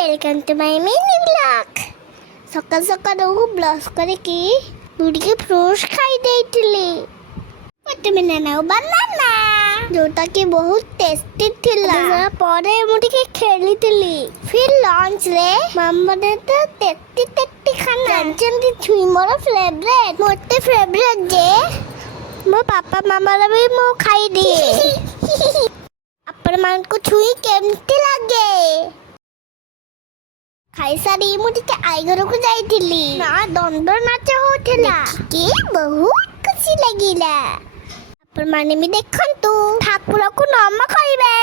Welcome to my mini blog. सकाल सकाल brush करके बुढ़ी फ्रूट्स खाई देइथिली। प्रथमे नाना बनाना जोटा कि बहुत टेस्टी थिला। परे मुझे खेली फिर लंच रे मामा ने तो टेस्टी टेस्टी खाना जानते छुई मोर फेवरेट मोटे फेवरेट जे मो पापा मामा रे भी मो खाई दिए। अपन मान को छुई केमती लागे खाई सारी मुझे आई घर को जाइथिली ना दंड नाच होथिला कि बहुत खुशी लगिला। अपन माने भी देखंतु ठाकुर को नाम खाइबे।